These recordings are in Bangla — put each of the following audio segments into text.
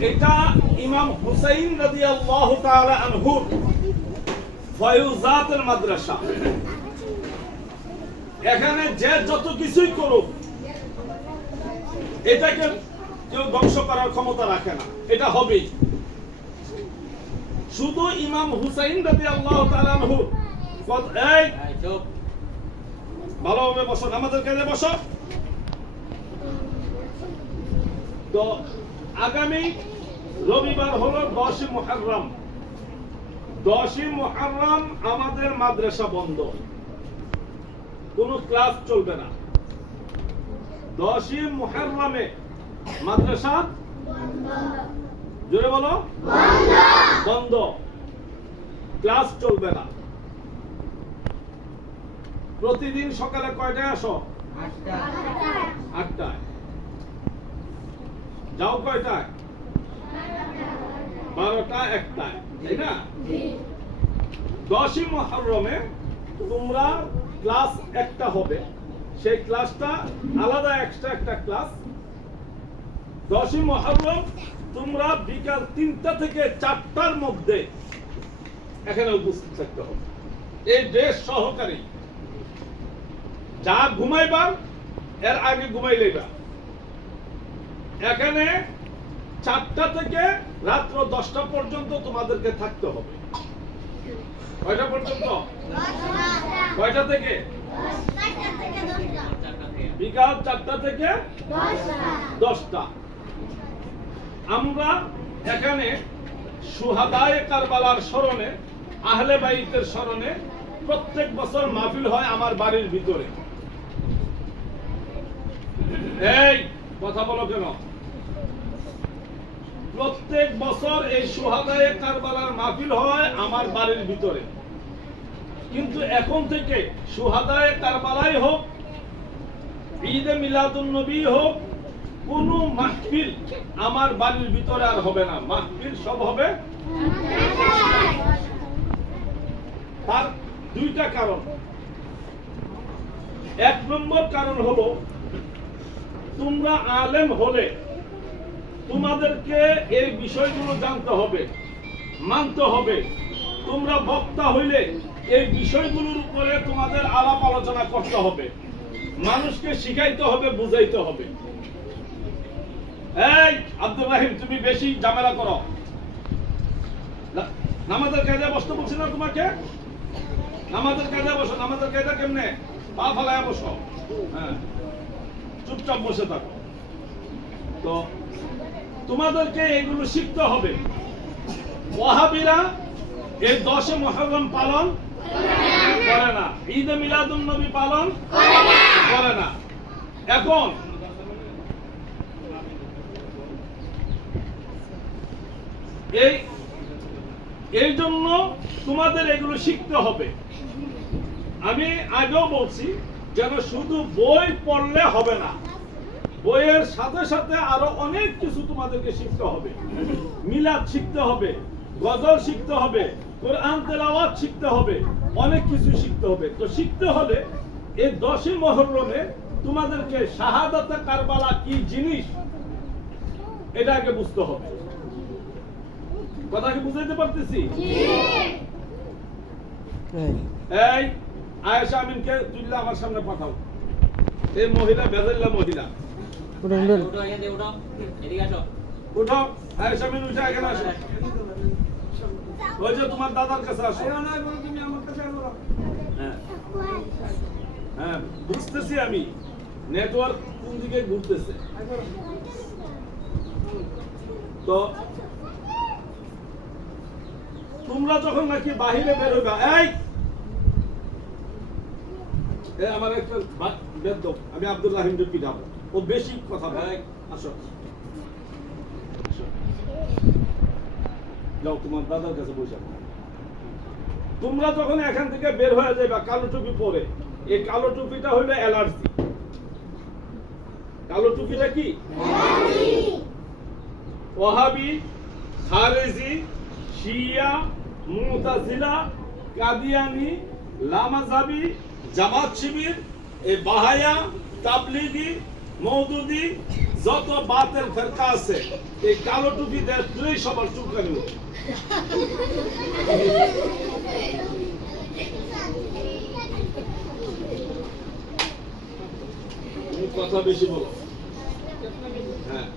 এটা ইমাম হুসাইন রাদিয়াল্লাহু তাআলা আনহুর ফয়ুজাতের মাদ্রাসা। এখানে যে যত কিছুই করুক এটাকে কেউ ধ্বংস করার ক্ষমতা রাখে না। এটা হবেই। শুধু ইমাম হুসাইন আনহু। কত- এই ভালোভাবে বসো আমাদের কাছে বসো। তো আগামী রবিবার হলো দশই মুহররম। দশই মুহররম আমাদের মাদ্রাসা বন্ধ। কোনো ক্লাস চলবে না। দশই মুহররমে মাদ্রাসা জোরে বলো। বন্ধ। ক্লাস চলবে না। প্রতিদিন সকালে কয়টায় আসো? আটটায়। যাও কয়টায়? বারোটা একটায় তাই না? দশই মহরমে তোমরা ক্লাস একটা হবে। সেই ক্লাসটা আলাদা এক্সট্রা একটা ক্লাস। দশই মহরম তোমরা বিকাল তিনটা থেকে চারটার মধ্যে এখানে উপস্থিত থাকতে হবে। এই ড্রেস সহকারী যা ঘুমাইবার এর আগে ঘুমাইলেইবা এখানে চারটা থেকে রাত্র দশটা পর্যন্ত তোমাদেরকে থাকতে হবে। কয়টা পর্যন্ত? কয়টা থেকে? বিকাল চারটা থেকে দশটা। আমরা এখানে সুহাদায় কারবালার স্মরণে, আহলে বাইতের স্মরণে প্রত্যেক বছর মাহফিল হয় আমার বাড়ির ভিতরে। এই কথা বলো কেন প্রত্যেক বছর এই সুহাদায়ে কারবালার মাহফিল হয় আমার বাড়ির ভিতরে। কিন্তু এখন থেকে সুহাদায়ে কারবালাই হোক, ঈদে মিলাদুন নবী হোক, কোন মাহফিল আমার বাড়ির ভিতরে আর হবে না। মাহফিল সব হবে তার দুইটা কারণ। এক নম্বর কারণ হলো তোমরা আলেম হলে তোমাদেরকে এই বিষয়গুলো জানতে হবে, মানতে হবে। তোমরা বক্তা হইলে এই বিষয়গুলোর উপরে তোমাদের আলাপ আলোচনা করতে হবে। মানুষকে শিখাইতে হবে, বুঝাইতে হবে। এই আব্দুল রাহিম, তুমি বেশি ঝামেলা করো। নামাজের কায়দায় বসতে বলছি না তোমাকে? নামাজের কায়দায় বসো, নামাজের কায়দা কেমনে? পা ফালায় বসো। হ্যাঁ। চুপচাপ বসে থাকো। তো তোমাদেরকে এগুলো শিখতে হবে। ওয়াহাবিরা এই দশে মহরম পালন করে না। ঈদে মিলাদুন নবী পালন করে না। এখন এই এই জন্য তোমাদের এগুলো শিখতে হবে। আমি আগেও বলছি যেন শুধু বই পড়লে হবে না। বইয়ের সাথে সাথে আরও অনেক কিছু তোমাদেরকে শিখতে হবে। মিলাদ শিখতে হবে গজল শিখতে হবে কোরআন তেলাওয়াত শিখতে হবে অনেক কিছু শিখতে হবে। তো শিখতে হলে এই দশই মহরমে তোমাদেরকে শাহাদাতে কারবালা কি জিনিস এটা আগে বুঝতে হবে। কথা কি বুঝাইতে পারতেছি? এই আয়েশা আমিনকে তুললে আমার সামনে পাঠাও। এই মহিলা বেজাল্লা মহিলা। উঠো আয়েশা আমিন উঠে এখানে আসো। ওই যে তোমার দাদার কাছে আসো। হ্যাঁ। হ্যাঁ বুঝতেছি আমি। নেটওয়ার্ক কোন দিকে ঘুরতেছে? তো তোমরা যখন নাকি বাহিরে বেরোবা এই এ আমার একটা বেদ আমি আব্দুল রাহিমকে ও বেশি কথা বলে। আসো। আসো। যাও তোমার দাদার কাছে বসে তোমরা যখন এখান থেকে বের হয়ে যাবে কালো টুপি পরে এই কালো টুপিটা হইল অ্যালার্জি। কালো টুপিটা কি? ওহাবি খারেজি শিয়া মুতাজিলা কাদিয়ানি লামাজাবি জামাত শিবির এই বাহায়া, তাবলিগি মৌদুদি যত বাতের ফেরকা আছে, এই কালো টুপি দেখলেই সবার চুলকানি ওঠে কথা বেশি বলো। হ্যাঁ।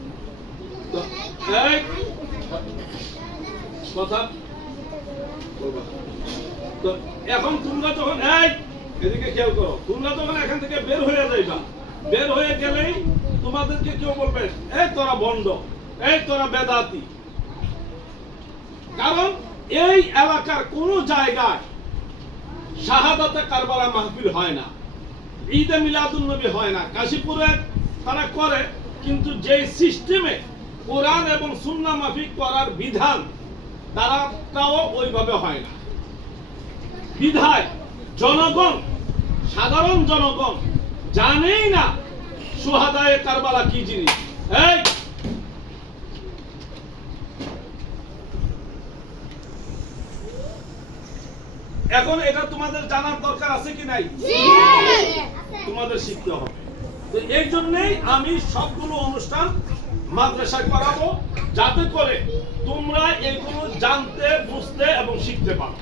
কথা তো, এখন তোমরা যখন, এই এদিকে খেয়াল করো, তোমরা যখন এখান থেকে বের হয়ে যাইবা। বের হয়ে গেলেই তোমাদেরকে কেউ বলবে, এই তোরা বন্ড এই তোরা বেদাতি। কারণ এই এলাকার কোন জায়গায় শাহাদাতে কারবালা মাহফিল হয় না। ঈদে মিলাদুল নবী হয় না। কাশীপুরে তারা করে, কিন্তু যে সিস্টেমে কোরআন এবং সুন্না মাফিক করার বিধান, তারাটাও ওইভাবে হয় না। বিধায় জনগণ সাধারণ জনগণ জানেই না সুহাদায়ে কারবালা কি জিনিস। এই! এখন এটা তোমাদের জানার দরকার আছে কি নাই? তোমাদের শিখতে হবে। এই জন্যই আমি সবগুলো অনুষ্ঠান মাদ্রাসায় করাবো যাতে করে তোমরা এগুলো জানতে বুঝতে এবং শিখতে পারো।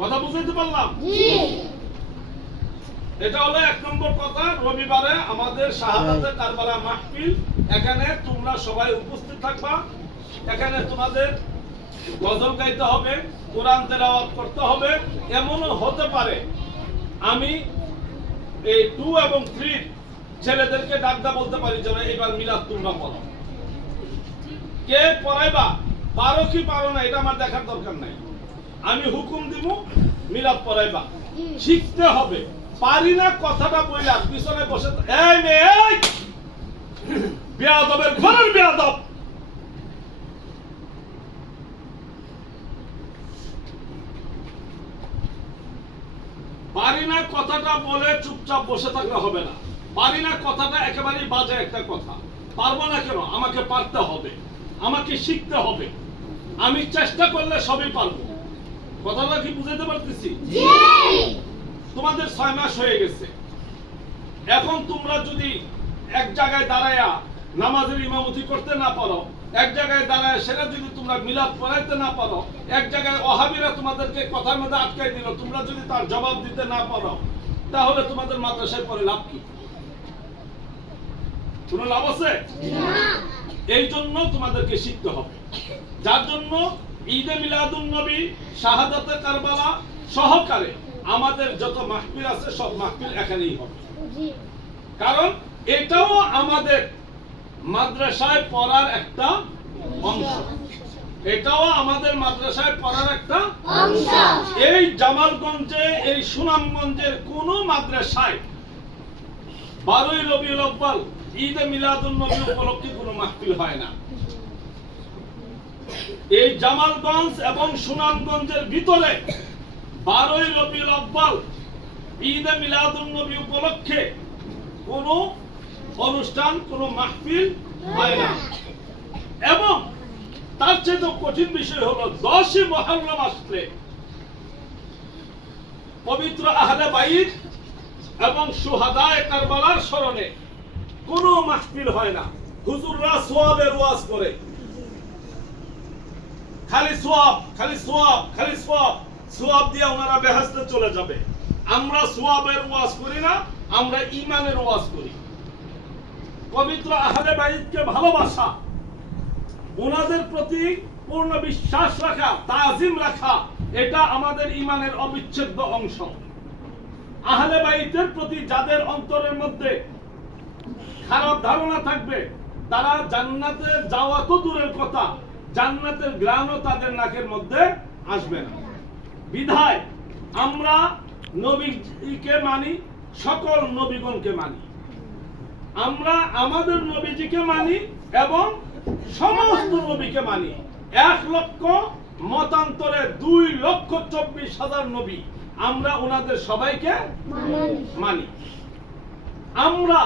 কথা বুঝাইতে পারলাম? এটা হলো এক নম্বর কথা। রবিবারে আমাদের শাহাদাতের কারবালা মাহফিল। এখানে তোমরা সবাই উপস্থিত থাকবা। এখানে তোমাদের গজল গাইতে হবে কোরআন তেলাওয়াত করতে হবে। এমনও হতে পারে। আমি এই টু এবং থ্রি ছেলেদেরকে ডাকদা বলতে পারি যেন এবার মিলাদ তোমরা পড়ো। কে পড়াইবা? পারো কি পারো না এটা আমার দেখার দরকার নাই। আমি হুকুম দিব, মিলাদ পড়াইবা শিখতে হবে। পারি না কথাটা বইলা পিছনে বসে এই মেয়ে বেয়াদবের ঘরের বেয়াদব। পারি না কথাটা বলে চুপচাপ বসে থাকলে হবে না। পারি না কথাটা একেবারেই বাজে একটা কথা। পারব না কেন? আমাকে পারতে হবে। আমাকে শিখতে হবে। আমি চেষ্টা করলে সবই পারব। কথাটা কি বুঝাতে পারতেছি? তোমাদের ছয় মাস হয়ে গেছে। এখন তোমরা যদি এক জায়গায় দাঁড়ায়া নামাজের ইমামতি করতে না পারো এক জায়গায় দাঁড়ায় সেটা যদি তোমরা মিলাদ পড়াইতে না পারো এক জায়গায় অহাবিরা তোমাদেরকে কথার মধ্যে আটকাই দিল তোমরা যদি তার জবাব দিতে না পারো তাহলে তোমাদের মাদ্রাসায় পরে লাভ কি? কোনো লাভ আছে? এই জন্য তোমাদেরকে শিখতে হবে। যার জন্য ঈদে মিলাদুন নবী শাহাদাতে কারবালা সহকারে আমাদের যত মাহফিল আছে সব মাহফিল এখানেই হবে। কারণ এটাও আমাদের মাদ্রাসায় পড়ার একটা অংশ। এটাও আমাদের মাদ্রাসায় পড়ার একটা অংশ। এই জামালগঞ্জে এই সুনামগঞ্জের কোন মাদ্রাসায় বারোই রবিউল আব্বাল ঈদে মিলাদুন নবী উপলক্ষে কোনো মাহফিল হয় না। এই জামালগঞ্জ এবং সুনামগঞ্জের ভিতরে বারোই রবিউল আব্বাল ঈদে মিলাদুন নবী উপলক্ষে কোনো অনুষ্ঠান, কোনো মাহফিল হয় না। এবং তার চেয়ে তো কঠিন বিষয় হলো দশই মহরম আসলে। পবিত্র আহলে বাইত এবং সুহাদায়ে কারবালার স্মরণে কোনো মাহফিল হয় না। হুজুররা সোয়াবের ওয়াজ করে। খালি সোয়াব খালি সোয়াব খালি সোয়াব। সোয়াব দিয়ে ওনারা বেহেস্তে চলে যাবে। আমরা সোয়াবের ওয়াজ করি না, আমরা ইমানের ওয়াজ করি। পবিত্র আহলে বাইতকে ভালোবাসা, ওনাদের প্রতি পূর্ণ বিশ্বাস রাখা, তাজিম রাখা, এটা আমাদের ইমানের অবিচ্ছেদ্য অংশ। আহলে বাইতের প্রতি যাদের অন্তরের মধ্যে খারাপ ধারণা থাকবে, তারা জান্নাতে যাওয়া তো দূরের কথা জান্নাতের গ্রামও তাদের নাকের মধ্যে আসবে না। বিধায় আমরা নবীকে মানি, সকল নবীগণকে মানি। আমরা আমাদের নবীজিকে মানি এবং সমস্ত নবীকে মানি। এক লক্ষ মতান্তরে দুই লক্ষ চব্বিশ হাজার নবী আমরা ওনাদের সবাইকে মানি। আমরা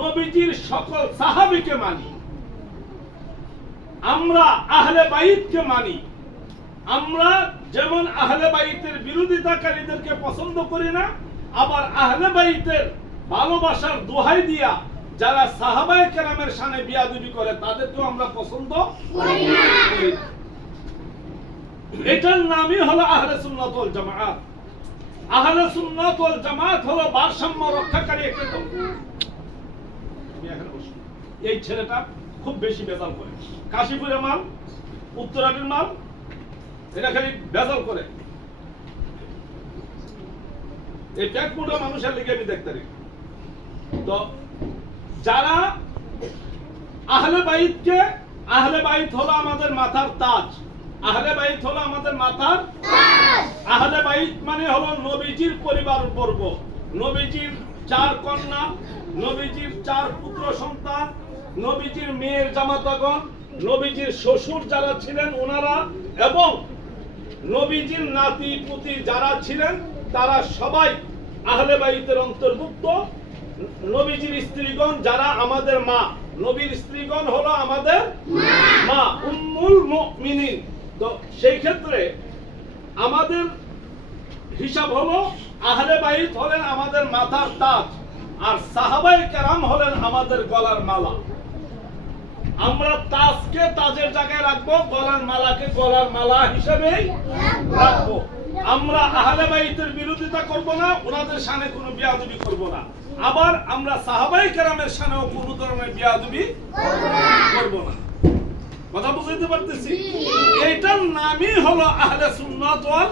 নবীজির সকল সাহাবিকে মানি। আমরা আহলে বাইতকে মানি আমরা যেমন আহলে বাইতের বিরোধিতাকারীদেরকে পছন্দ করি না, আবার আহলে বাইতের ভালোবাসার দোহাই দিয়া যারা সাহাবায়ে কেরামের সানে বিয়াদবি করে, তাদেরকেও আমরা পছন্দ করি। এটার নামই হলো আহলে সুন্নাত জামাআত আহলে সুন্নাত জামাআত হলো ভারসাম্য রক্ষাকারী একটা দল। এই ছেলেটা খুব বেশি বেজাল করে। কাশীপুরের মাল উত্তরাটির মাল, এটা খালি বেজাল করে। এই প্যাকমোটা মানুষের লিগে আমি দেখতে তো যারা আহলে বাইতকে, আহলে বাইত হলো আমাদের মাথার তাজ। আহলে বাইত হলো আমাদের মাথার আহলে বাইত মানে হলো নবীজির পরিবার বর্গ। নবীজির চার কন্যা, নবীজির চার পুত্র সন্তান নবীজির মেয়ের জামাতাগণ, নবীজির শ্বশুর যারা ছিলেন ওনারা এবং নবীজির নাতি পুতি যারা ছিলেন, তারা সবাই আহলে বাইতের অন্তর্ভুক্ত। নবীজির স্ত্রীগণ যারা আমাদের মা, নবীর স্ত্রীগণ হলো আমাদের মা, উম্মুল মুমিনিন। তো সেই ক্ষেত্রে আমাদের হিসাব হলো আহলে বাইত হলেন আমাদের মাথার তাজ, আর সাহাবাই কেরাম হলেন আমাদের গলার মালা। আমরা তাজকে তাজের জায়গায় রাখব, গলার মালাকে গলার মালা হিসেবেই রাখব। আমরা আহলে বাইতের বিরোধিতা করব না, ওনাদের সামনে কোনো বিয়াদবি করব না। আবার আমরা সাহাবাই কেরামের সামনেও কোনো ধরনের বিয়াদবি করব না। কথা বুঝাইতে পারতেছি? এইটার নামই হলো আহলে সুন্নাত ওয়াল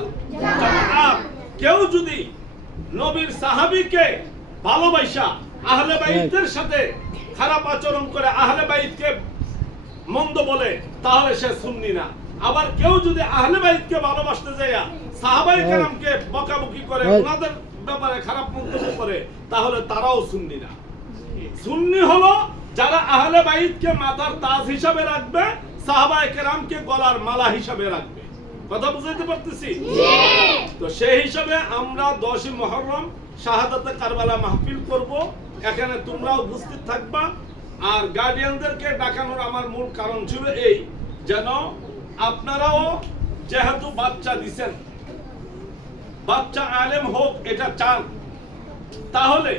জামাআত কেউ যদি নবীর সাহাবীকে ভালোবাসা আহলে বাইতের সাথে খারাপ আচরণ করে আহলে বাইতকে মন্দ বলে তাহলে সে সুন্নি না। আবার কেউ যদি আহলে বাইতকে ভালোবাসতে যায় সাহাবাই কেরামকে বকাবকি করে ওনাদের ব্যাপারে খারাপ মন্তব্য করে তাহলে তারাও সুন্নি না। সুন্নি হলো যারা আহলে বাইতকে মাথার তাজ হিসাবে রাখবে সাহাবায়ে কেরামকে গলার মালা হিসাবে রাখবে। কথা বুঝাইতে পারতেছি? তো সেই হিসাবে আমরা দশই মহরম শাহাদাতে কারবালা মাহফিল করব। এখানে তোমরা উপস্থিত থাকবা। আর গার্ডিয়ানদেরকে ডাকানোর আমার মূল কারণ ছিল এই যেন আপনারাও যেহেতু বাচ্চা দিছেন বাচ্চা আলেম হোক এটা চান তাহলে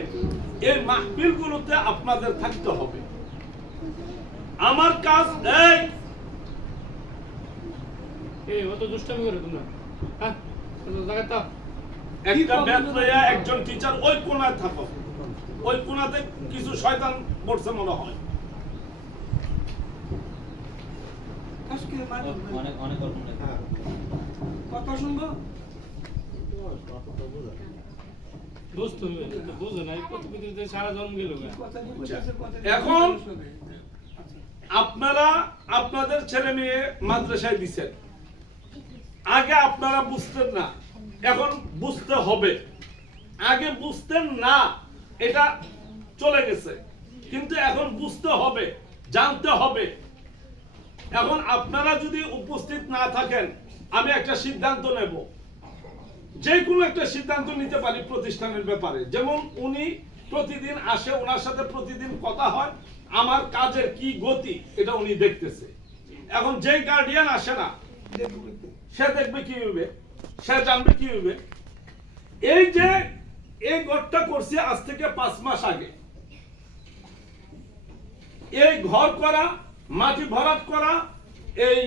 এই মাহফিলগুলোতে আপনাদের থাকতে হবে। আমার কাজ এই। অত দুষ্টামি করে তোমরা। হ্যাঁ একটা লইয়া একজন টিচার ওই কোনায় থাকো। ওই কোনাতে কিছু শয়তান পড়ছে মনে হয়। কথা শুনব? এখন আপনারা আপনাদের ছেলে মেয়ে মাদ্রাসায় দিচ্ছেন আগে আপনারা বুঝতেন না। এখন বুঝতে হবে। আগে বুঝতেন না এটা চলে গেছে। কিন্তু এখন বুঝতে হবে, জানতে হবে। এখন আপনারা যদি উপস্থিত না থাকেন, আমি একটা সিদ্ধান্ত নেব। যে কোনো একটা সিদ্ধান্ত নিতে পারি প্রতিষ্ঠানের ব্যাপারে। যেমন উনি প্রতিদিন আসে, ওনার সাথে প্রতিদিন কথা হয়, আমার কাজের কি গতি, এটা উনি দেখতেছে। এখন যে গার্ডিয়ান আসে না, সে দেখবে কি হবে সে জানবে কি হবে এই যে এই ঘরটা করছি আজ থেকে পাঁচ মাস আগে। এই ঘর করা, মাটি ভরাট করা, এই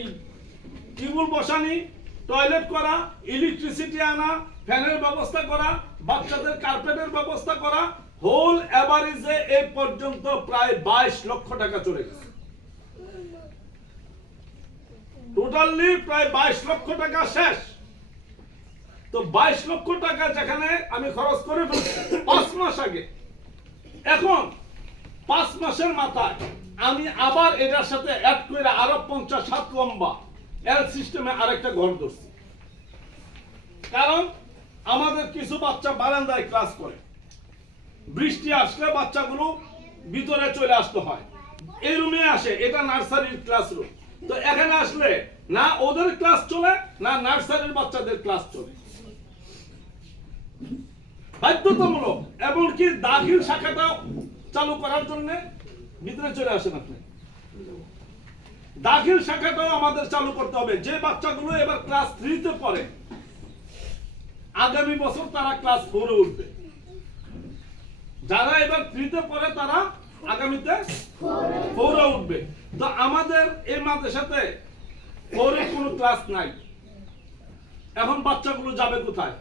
টিউবওয়েল বসানি, টয়লেট করা ইলেকট্রিসিটি আনা, ফ্যানের ব্যবস্থা করা, বাচ্চাদের কার্পেটের ব্যবস্থা করা হোল অ্যাভারেজে এই পর্যন্ত প্রায় বাইশ লক্ষ টাকা চলে গেছে। টোটালি প্রায় বাইশ লক্ষ টাকা শেষ। তো বাইশ লক্ষ টাকা যেখানে আমি খরচ করে ফেলছি, পাঁচ মাস আগে। এখন পাঁচ মাসের মাথায় আমি আবার এটার সাথে অ্যাড করে আরও পঞ্চাশ, সাত লম্বা এল সিস্টেমে আরেকটা ঘর ধরছি। কারণ আমাদের কিছু বাচ্চা বারান্দায় ক্লাস করে। বৃষ্টি আসলে বাচ্চাগুলো ভিতরে চলে আসতে হয়। এই রুমে আসে, এটা নার্সারির ক্লাসরুম তো এখানে আসলে না ওদের ক্লাস চলে, না নার্সারির বাচ্চাদের ক্লাস চলে। বাধ্যতামূলক, এমনকি দাখিল শাখাটা চালু করার জন্য ভিতরে চলে আসেন আপনি। দাখিল শাখাটাও আমাদের চালু করতে হবে। যে বাচ্চাগুলো এবার ক্লাস থ্রিতে পড়ে, আগামী বছর তারা ক্লাস ফোরে উঠবে। যারা এবার থ্রিতে পড়ে, তারা আগামীতে ফোরে উঠবে। তো আমাদের এই মাদ্রাসাতে ফোরে কোনো ক্লাস নাই। এখন বাচ্চাগুলো যাবে কোথায়?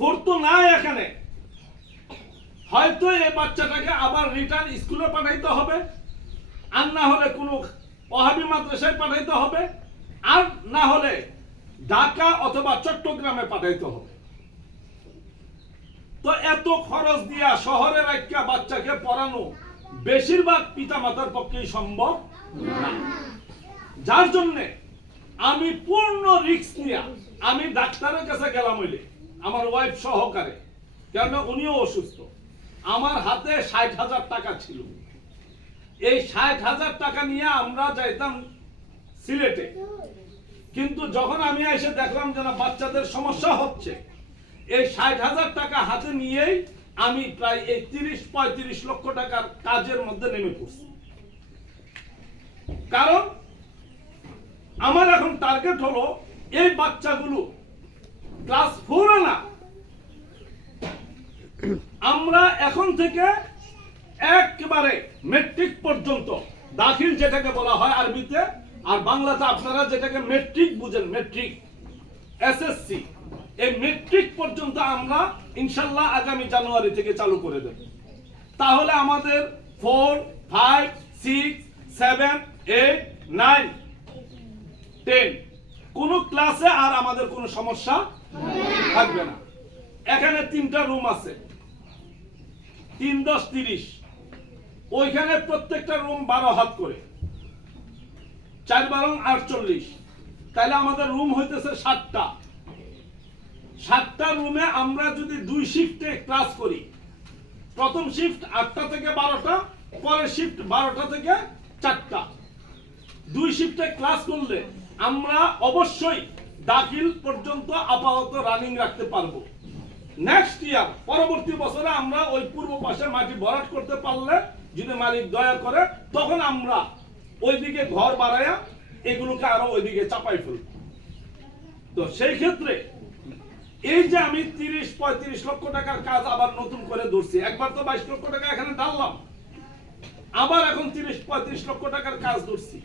ফোর তো নাই এখানে। হয়তো এই বাচ্চাটাকে আবার রিটার্ন স্কুলে পাঠাইতে হবে, আর না হলে কোনো ওহাবি মাদ্রাসায় পাঠাইতে হবে, আর না হলে ঢাকা অথবা চট্টগ্রামে পাঠাইতে হবে। তো এত খরচ দিয়া শহরের একটা বাচ্চাকে পড়ানো বেশিরভাগ পিতামাতার পক্ষেই সম্ভব না। যার জন্যে আমি পূর্ণ রিস্ক নিয়ে আমি ডাক্তারের কাছে গেলাম হইলে আমার ওয়াইফ সহকারে। কেন উনিও অসুস্থ। আমার হাতে ষাট হাজার টাকা ছিল। এই ষাট হাজার টাকা নিয়ে আমরা যাইতাম সিলেটে। কিন্তু যখন আমি এসে দেখলাম যে না, বাচ্চাদের সমস্যা হচ্ছে, এই ষাট হাজার টাকা হাতে নিয়েই আমি প্রায় এই তিরিশ পঁয়ত্রিশ লক্ষ টাকার কাজের মধ্যে নেমে পড়ছি। কারণ আমার এখন টার্গেট হলো এই বাচ্চাগুলো ক্লাস ফোরে না। আমরা এখন থেকে একেবারে মেট্রিক পর্যন্ত, দাখিল যেটাকে বলা হয় আরবিতে, আর বাংলাতে আপনারা যেটাকে মেট্রিক বুঝেন মেট্রিক এসএসসি এই মেট্রিক পর্যন্ত আমরা ইনশাল্লাহ আগামী জানুয়ারি থেকে চালু করে দেব। তাহলে আমাদের four five six seven eight nine ten কোন ক্লাসে আর আমাদের কোনো সমস্যা থাকবে না। এখানে তিনটা রুম আছে। তিন দশ তিরিশ। ওইখানে প্রত্যেকটা রুম বারো হাত করে। চার বারো আটচল্লিশ। তাহলে আমাদের রুম হইতেছে সাতটা। সাতটা রুমে আমরা যদি দুই শিফটে ক্লাস করি, প্রথম শিফট আটটা থেকে বারোটা, পরের শিফট বারোটা থেকে চারটা। দুই শিফটে ক্লাস করলে আমরা অবশ্যই দাখিল পর্যন্ত আপাতত রানিং রাখতে পারব। নেক্সট ইয়ার পরবর্তী বছরে আমরা ওই পূর্ব পাশে মাটি ভরাট করতে পারলে, যদি মালিক দয়া করে, তখন আমরা ওইদিকে ঘর বাড়াইয়া এগুলোকে আরও ওইদিকে চাপাই ফেলব। তো সেই ক্ষেত্রে এই যে আমি তিরিশ, পঁয়ত্রিশ লক্ষ টাকার কাজ আবার নতুন করে ধরছি, একবার তো বাইশ লক্ষ টাকা এখানে ডাললাম আবার এখন তিরিশ, পঁয়ত্রিশ লক্ষ টাকার কাজ ধরছি।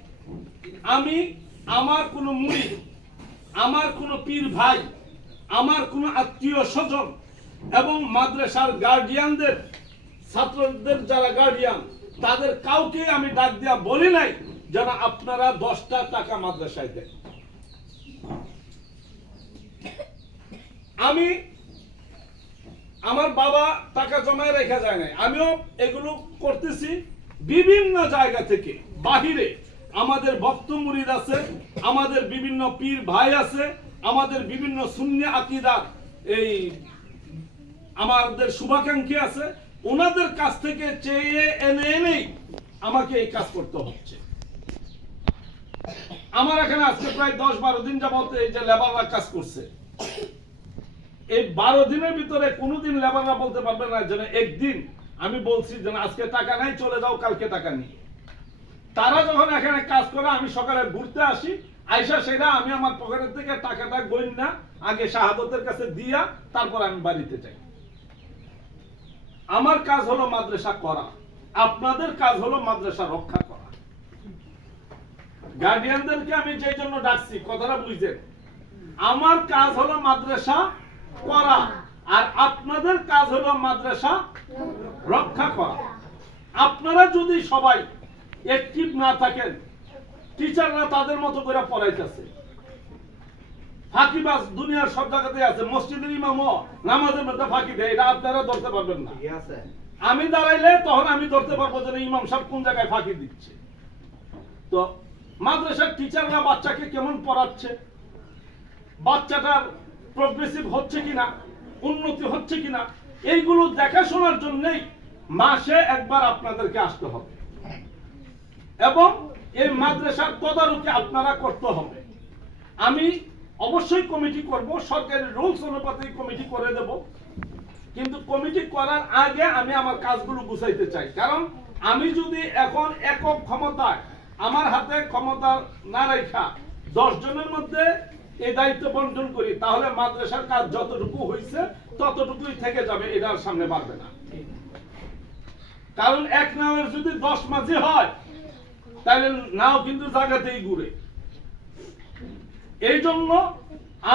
আমি, আমার কোনো মুড়ি আমার কোনো পীর ভাই, আমার কোনো আত্মীয় স্বজন এবং মাদ্রাসার গার্ডিয়ানদের ছাত্রদের যারা গার্ডিয়ান তাদের কাউকে আমি ডাক দিয়া বলি নাই যেন আপনারা দশটা টাকা মাদ্রাসায় দেন। আমি আমার বাবা টাকা জমায় রেখে যায় নাই। আমিও এগুলো করতেছি বিভিন্ন জায়গা থেকে, বাহিরে। আমাদের ভক্ত মুরিদ আছে, আমাদের বিভিন্ন পীর ভাই আছে, আমাদের বিভিন্ন শূন্য আকিদার এই আমাদের শুভাকাঙ্ক্ষী আছে। ওনাদের কাছ থেকে চেয়ে এনে এনেই আমাকে এই কাজ করতে হচ্ছে। আমার এখানে আজকে প্রায় দশ বারো দিন যাবত এই যে লেবাররা কাজ করছে। এই বারো দিনের ভিতরে কোনোদিন লেবাররা বলতে পারবে না যেন একদিন। আমি বলছি যেন আজকে টাকা নাই, চলে যাও, কালকে টাকা নিয়ে। তারা যখন এখানে কাজ করে, আমি সকালে ঘুরতে আসি। আইসা সেটা আমি আমার পকেটের থেকে টাকাটা গইন না, আগে শাহাদতের কাছে দিয়া তারপর আমি বাড়িতে যাই। আমার কাজ হলো মাদ্রাসা করা। আপনাদের কাজ হলো মাদ্রাসা রক্ষা করা। গার্ডিয়ানদেরকে আমি যে জন্য ডাকছি, কথাটা বুঝছেন আমার কাজ হলো মাদ্রাসা করা, আর আপনাদের কাজ হলো মাদ্রাসা রক্ষা করা। আপনারা যদি সবাই অ্যাক্টিভ না থাকেন টিচাররা তাদের মতো করে পড়াইতেছে। ফাঁকিবাজ দুনিয়ার সব জায়গাতে আছে মসজিদের ইমামও নামাজের মধ্যে ফাঁকি দেয় এটা আপনারা ধরতে পারবেন না। আমি দাঁড়াইলে তখন আমি ধরতে পারব যে ইমাম সাহেব কোন জায়গায় ফাঁকি দিচ্ছে। তো মাদ্রাসার টিচাররা বাচ্চাকে কেমন পড়াচ্ছে? বাচ্চাটার প্রগ্রেসিভ হচ্ছে কিনা উন্নতি হচ্ছে কিনা এইগুলো দেখাশোনার জন্যই মাসে একবার আপনাদেরকে আসতে হবে। এবং এই মাদ্রাসার তদারকি আপনারা করতে হবে। আমি অবশ্যই কমিটি করব সরকারি রুলস অনুপাতে কমিটি করে দেব। কিন্তু কমিটি করার আগে আমি আমার কাজগুলো গুছাইতে চাই। কারণ আমি যদি এখন একক ক্ষমতায় আমার হাতে ক্ষমতা না রেখা দশ জনের মধ্যে এই দায়িত্ব বন্টন করি, তাহলে মাদ্রাসার কাজ যতটুকু হয়েছে ততটুকুই থেকে যাবে এটার সামনে বাড়বে না। কারণ এক নামের যদি দশ মাঝি হয় তাহলে নাও কিন্তু জায়গাতেই ঘুরে। এই জন্য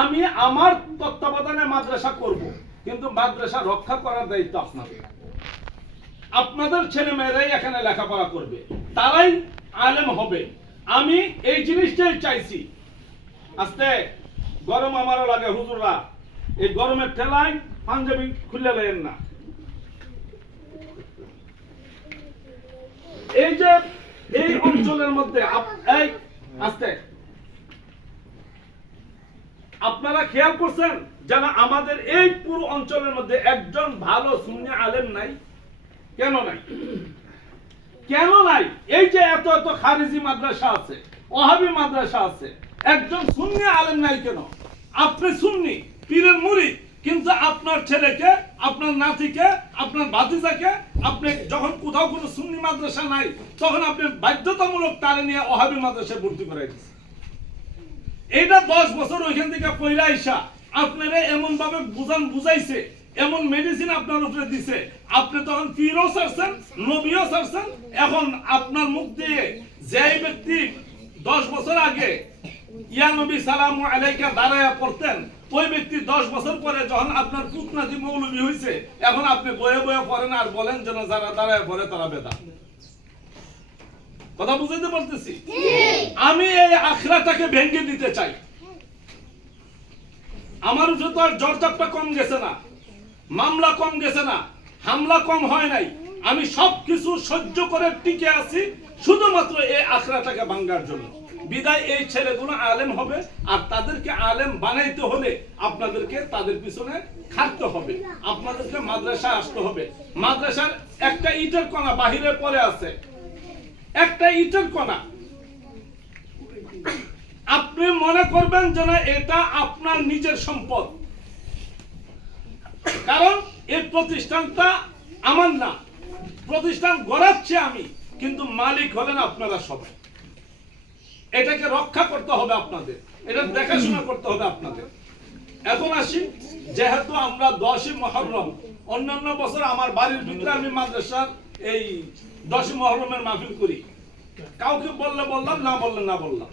আমি আমার তত্ত্বাবধানে মাদ্রাসা করব, কিন্তু মাদ্রাসা রক্ষা করার দায়িত্ব আপনাদের। আপনাদের ছেলে মেয়েরাই এখানে লেখাপড়া করবে, তারাই আলেম হবে। আমি এই জিনিসটাই চাইছি। আস্তে, গরম আমারও লাগে হুজুররা। এই গরমের ঠেলায় পাঞ্জাবি খুলে লেন না। এই যে এই অঞ্চলের মধ্যে আস্তে। আপনারা খেয়াল করছেন যেন আমাদের এই পুরো অঞ্চলের মধ্যে একজন ভালো সুন্নি আলেম নাই? কেন নাই? কেন নাই? এই যে এত এত খারিজি মাদ্রাসা আছে ওহাবি মাদ্রাসা আছে, একজন সুন্নি আলেম নাই কেন? আপনি সুন্নি, পীরের মুরিদ কিন্তু আপনার ছেলেকে, আপনার নাতিকে, আপনার ভাতিজাকে আপনি যখন কোথাও কোনো সুন্নি মাদ্রাসা নাই, তখন আপনি বাধ্যতামূলক তারে নিয়ে ওহাবি মাদ্রাসায় ভর্তি করে এইটা দশ বছর ওইখান থেকে পয়লা আইসা আপনারা এমন ভাবে বুঝান বুঝাইছে, এমন মেডিসিন আপনার উপরে দিছে। আপনি তখন পীরও সারছেন নবীও সারছেন এখন আপনার মুখ দিয়ে যেই ব্যক্তি দশ বছর আগে, ইয়া নবী সালাম আলাইকা দাঁড়ায়া পড়তেন ওই ব্যক্তি দশ বছর পরে যখন আপনার পুতনাদি মৌলবী হয়েছে এখন আপনি বয়ে বয়ে পড়েন আর বলেন যেন যারা দাঁড়ায় পড়ে তারা বেদা। কথা বুঝাইতে পারতেছি? আমি এই আখড়াটাকে ভেঙে দিতে চাই। আমার উপরে আর জর্জাপটা কম গেছে না, মামলা কম গেছে না, হামলা কম হয় নাই। আমি সব কিছু সহ্য করে টিকে আছি, শুধুমাত্র এই আখড়াটাকে ভাঙ্গার জন্য। বিদায় এই ছেলেগুলো আলেম হবে, আর তাদেরকে আলেম বানাইতে হলে আপনাদেরকে তাদের পিছনে খাটতে হবে, আপনাদেরকে মাদ্রাসা আসতে হবে। মাদ্রাসার একটা ইটের কণা বাহিরে পড়ে আছে। একটা ইটের কণা। আপনি মনে করবেন যেন এটা আপনার নিজের সম্পদ। কারণ এই প্রতিষ্ঠানটা আমার না। প্রতিষ্ঠান গড়াচ্ছি আমি, কিন্তু মালিক হলেন আপনারা সবাই। এটাকে রক্ষা করতে হবে আপনাদের। এটা দেখাশোনা করতে হবে আপনাদের। এখন আসি, যেহেতু আমরা দশই মহরম, অন্যান্য বছর আমার বাড়ির ভিতরে আমি মাদ্রাসার এই দশই মহরমের মাহফিল করি। কাউকে বললে বললাম, না বললে না বললাম।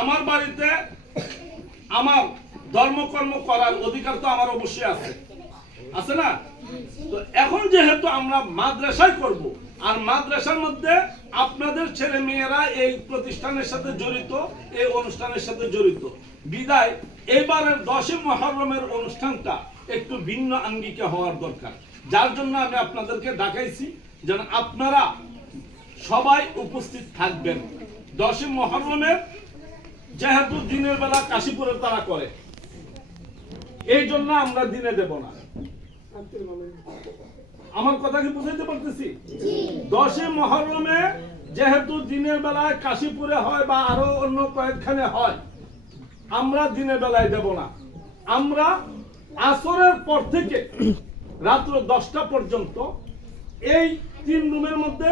আমার বাড়িতে আমার ধর্মকর্ম করার অধিকার তো আমার অবশ্যই আছে। আছে না? তো এখন যেহেতু আমরা মাদ্রাসায় করব, আর মাদ্রাসার মধ্যে আপনাদের ছেলে মেয়েরা এই প্রতিষ্ঠানের সাথে জড়িত, এই অনুষ্ঠানের সাথে জড়িত। বিদায়, এবারের দশই মহরমের অনুষ্ঠানটা একটু ভিন্ন আঙ্গিকে হওয়ার দরকার। যার জন্য আমি আপনাদেরকে ডাকাইছি যেন আপনারা সবাই উপস্থিত থাকবেন। দশই মহরমের যেহেতু দিনের বেলা কাশীপুরে তারা করে, এই জন্য আমরা দিনে দেব না। আমার কথা কি বুঝাইতে পারতেছি? দশে মহরমে যেহেতু দিনের বেলায় কাশীপুরে হয় বা আরও অন্য কয়েকখানে হয় আমরা দিনের বেলায় দেব না। আমরা আসরের পর থেকে রাত্র দশটা পর্যন্ত এই তিন রুমের মধ্যে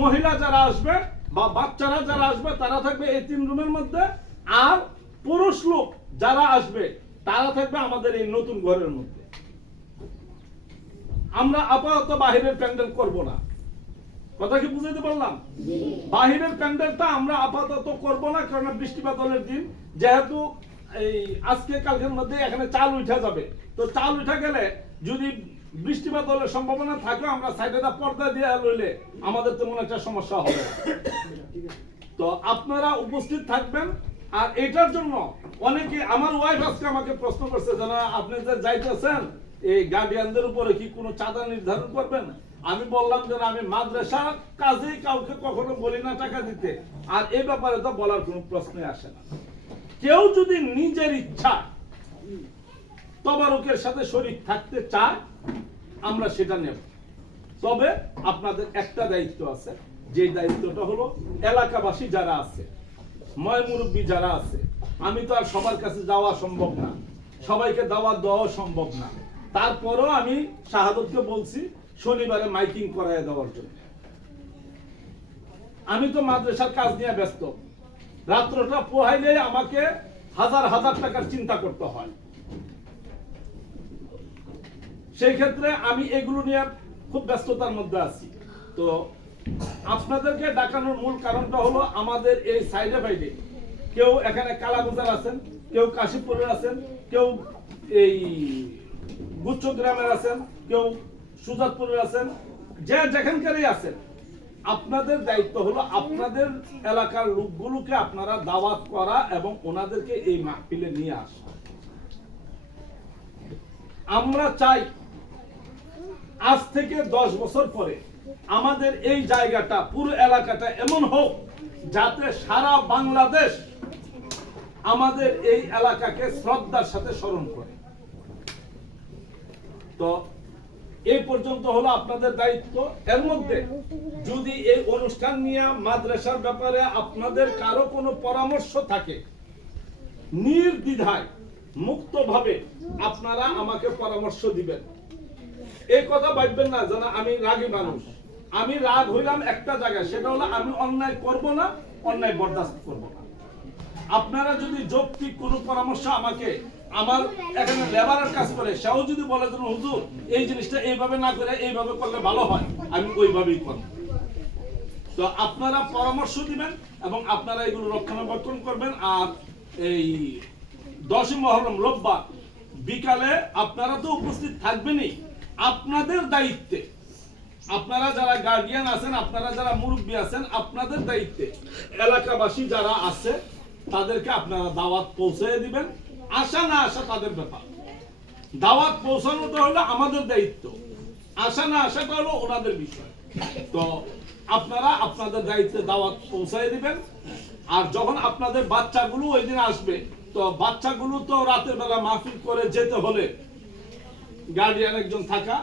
মহিলা যারা আসবে বা বাচ্চারা যারা আসবে তারা থাকবে এই তিন রুমের মধ্যে। আর পুরুষ লোক যারা আসবে তারা থাকবে আমাদের এই নতুন ঘরের মধ্যে। আমরা আপাতত বাহিরের প্যান্ডেল করব না। কথা কি বুঝাইতে পারলাম? বাহিরের প্যান্ডেলটা আমরা আপাতত করব না কারণ বৃষ্টি বাদলের দিন। যেহেতু এই আজকে কালকের মধ্যে এখানে চাল উঠা যাবে। তো চাল উঠা গেলে যদি বৃষ্টি বাদলের সম্ভাবনা থাকে, আমরা সাইডে পর্দা দিয়ে লইলে আমাদের তেমন একটা সমস্যা হবে। তো আপনারা উপস্থিত থাকবেন। আর এটার জন্য অনেকে, আমার ওয়াইফ আজকে আমাকে প্রশ্ন করছে যেন আপনি যে যাইতেছেন এই গার্ডিয়ানদের উপরে কি কোনো চাঁদা নির্ধারণ করবেন? আমি বললাম যে আমি মাদ্রাসা কাজেই কাউকে কখনো বলি না টাকা দিতে। আর এই ব্যাপারে তো বলার কোনো প্রশ্নই আসে না। কেউ যদি নিজের ইচ্ছা তবারকের সাথে শরীর থাকতে চায়, আমরা সেটা নেব। তবে আপনাদের একটা দায়িত্ব আছে। যে দায়িত্বটা হলো এলাকাবাসী যারা আছে, ময় মুরব্বী যারা আছে, আমি তো আর সবার কাছে যাওয়া সম্ভব না। সবাইকে দাওয়া দেওয়া সম্ভব না। তারপরও আমি শাহাদতকে বলছি, শনিবারে মাইকিং করায় দেওয়ার জন্য। আমি তো মাদ্রাসার কাজ নিয়ে ব্যস্ত। রাত্রটা পোহাইলে আমাকে হাজার হাজার টাকার চিন্তা করতে হয়। সেই ক্ষেত্রে আমি এগুলো নিয়ে খুব ব্যস্ততার মধ্যে আছি। তো আপনাদেরকে ডাকানোর মূল কারণটা হলো আমাদের এই সাইডে বাইডে কেউ এখানে কালাগুজার আছেন, কেউ কাশীপুরের আছেন, কেউ এই গুচ্ছ গ্রামের আছেন, কেউ সুজাতপুরের আছেন, যে যেখানকারই আছেন, আপনাদের দায়িত্ব হলো আপনাদের এলাকার লোকগুলোকে আপনারা দাওয়াত করা এবং ওনাদেরকে এই মাহফিলে নিয়ে আসা। আমরা চাই আজ থেকে দশ বছর পরে আমাদের এই জায়গাটা, পুরো এলাকাটা এমন হোক যাতে সারা বাংলাদেশ আমাদের এই এলাকাকে শ্রদ্ধার সাথে স্মরণ করে। তো এই পর্যন্ত হলো আপনাদের দায়িত্ব। এর মধ্যে যদি এই অনুষ্ঠান নিয়ে মাদ্রাসার ব্যাপারে আপনাদের কারও কোনো পরামর্শ থাকে, নির্দ্বিধায়, মুক্তভাবে আপনারা আমাকে পরামর্শ দিবেন। এই কথা ভাববেন না, যেন আমি রাগী মানুষ। আমি রাগ হইলাম একটা জায়গায়, সেটা হলো আমি অন্যায় করব না, অন্যায় বরদাস্ত করব। আপনারা যদি যৌক্তিক কোনো পরামর্শ আমাকে, আমার এখানে লেবারের কাজ করে, সেও যদি বলে যে, হুজুর, এই জিনিসটা এইভাবে না করে, এইভাবে করলে ভালো হয়। আমি ওইভাবেই করব। তো আপনারা পরামর্শ দিবেন এবং আপনারা এগুলো রক্ষণাবেক্ষণ করবেন। আর এই দশই মহরম রোববার বিকালে আপনারা তো উপস্থিত থাকবেনই। আপনাদের দায়িত্বে। আপনারা যারা গার্ডিয়ান আছেন, আপনারা যারা মুরব্বী আছেন, আপনাদের দায়িত্বে। এলাকাবাসী যারা আছে তাদেরকে আপনারা দাওয়াত পৌঁছে দিবেন। আসা না আসা তাদের ব্যাপার। দাওয়াত পৌঁছানোটা হলো আমাদের দায়িত্ব। আসা না আসাটা হলো ওনাদের বিষয়। তো আপনারা আপনাদের দায়িত্বে দাওয়াত পৌঁছায় দিবেন। আর যখন আপনাদের বাচ্চাগুলো ওই দিন আসবে, তো বাচ্চাগুলো তো রাতের বেলা মাহফিল করে যেতে হলে গার্ডিয়ান একজন থাকা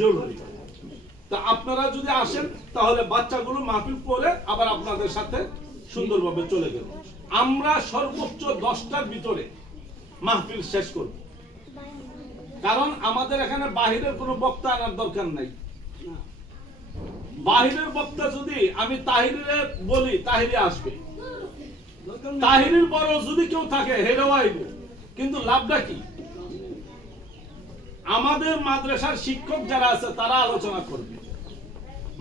জরুরি। তা আপনারা যদি আসেন, তাহলে বাচ্চাগুলো মাহফিল করে আবার আপনাদের সাথে সুন্দরভাবে চলে গেল। আমরা সর্বোচ্চ দশটার ভিতরে মাহফিল শেষ করব। কারণ আমাদের এখানে বাহিরের কোনো বক্তা আনার দরকার নাই। বাহিরের বক্তা যদি আমি তাহিরে বলি, তাহিরে আসবে। তাহিরের বড় যদি কেউ থাকে, হেরেও আইব। কিন্তু লাভটা কি? আমাদের মাদ্রাসার শিক্ষক যারা আছে, তারা আলোচনা করবে।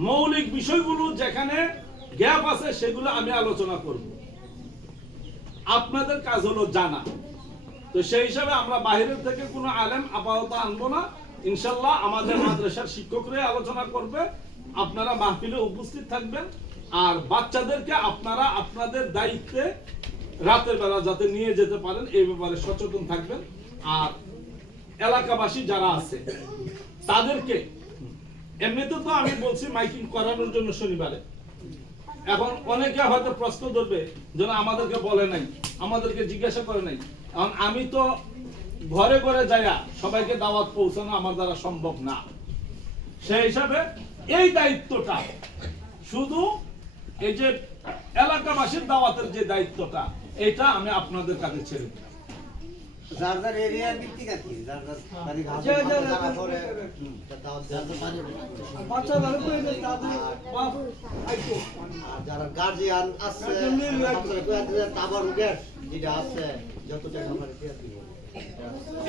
মৌলিক বিষয়গুলো যেখানে গ্যাপ আছে, সেগুলো আমি আলোচনা করব। আপনাদের কাজ হলো জানা। তো সেই হিসাবে আমরা বাইরের থেকে কোনো আলেম আপাতত আনব না। ইনশাল্লাহ আমাদের মাদ্রাসার শিক্ষকরাই আলোচনা করবে, আপনারা মাহফিলে উপস্থিত থাকবেন। আর বাচ্চাদেরকে আপনারা আপনাদের দায়িত্বে রাতের বেলা যাতে নিয়ে যেতে পারেন, এই ব্যাপারে সচেতন থাকবেন। আর এলাকাবাসী যারা আছে, তাদেরকে, এমনিতে তো আমি বলছি মাইকিং করানোর জন্য শনিবারে এখন অনেকে হয়তো প্রশ্ন ধরবে, যেন আমাদেরকে বলে নাই, আমাদেরকে জিজ্ঞাসা করে নাই। এখন আমি তো ঘরে ঘরে যাইয়া সবাইকে দাওয়াত পৌঁছানো আমার দ্বারা সম্ভব না। সেই হিসাবে এই দায়িত্বটা, শুধু এই যে এলাকাবাসীর দাওয়াতের যে দায়িত্বটা, এটা আমি আপনাদের কাছে ছেড়ে দিই। যার যার ভিত্তিক যার যার করে তাদের বাপ আইতো আর যারা আছে তাবার গ্যাস যেটা আছে যত টাকা আমার দিয়ে দিব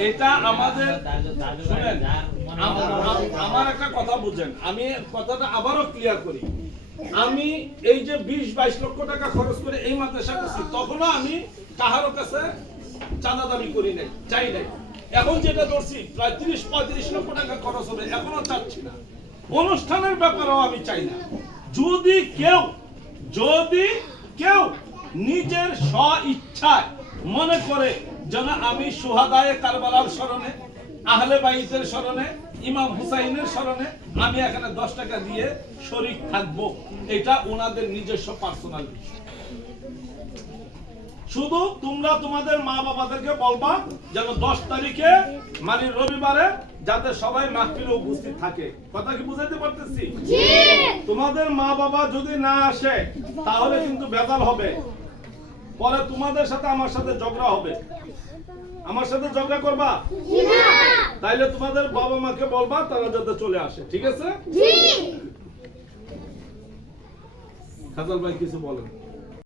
এটা আমাদের আমার আমার একটা কথা বুঝেন আমি কথাটা আবারও ক্লিয়ার করি। আমি এই যে বিশ বাইশ লক্ষ টাকা খরচ করে এই মাদ্রাসা করছি তখনও আমি কাহারও কাছে চাঁদা দাবি করি নাই, চাই নাই। এখন যেটা ধরছি, প্রায় তিরিশ, পঁয়ত্রিশ লক্ষ টাকা খরচ হবে, এখনও চাচ্ছি না। অনুষ্ঠানের ব্যাপারেও আমি চাই না। যদি কেউ যদি কেউ নিজের স্ব ইচ্ছায় মনে করে যেন আমি সুহাদায়ে কারবালার স্মরণে, আহলে বাইতের স্মরণে, ইমাম হুসাইনের স্মরণে আমি এখানে দশ টাকা দিয়ে শরিক থাকব, এটা ওনাদের নিজস্ব পার্সোনাল বিষয় শুধু তোমরা তোমাদের মা বাবাদেরকে বলবা যেন দশ তারিখে মানে রবিবারে যাতে সবাই মাহফিলে উপস্থিত থাকে। কথা কি বুঝাইতে পারতেছি? তোমাদের মা বাবা যদি না আসে তাহলে কিন্তু বেজাল হবে। পরে তোমাদের সাথে আমার সাথে ঝগড়া হবে। আমার সাথে ঝগড়া করবা? তাইলে তোমাদের বাবা মাকে বলবা তারা যাতে চলে আসে। ঠিক আছে? খাজাল ভাই কিছু বলেন।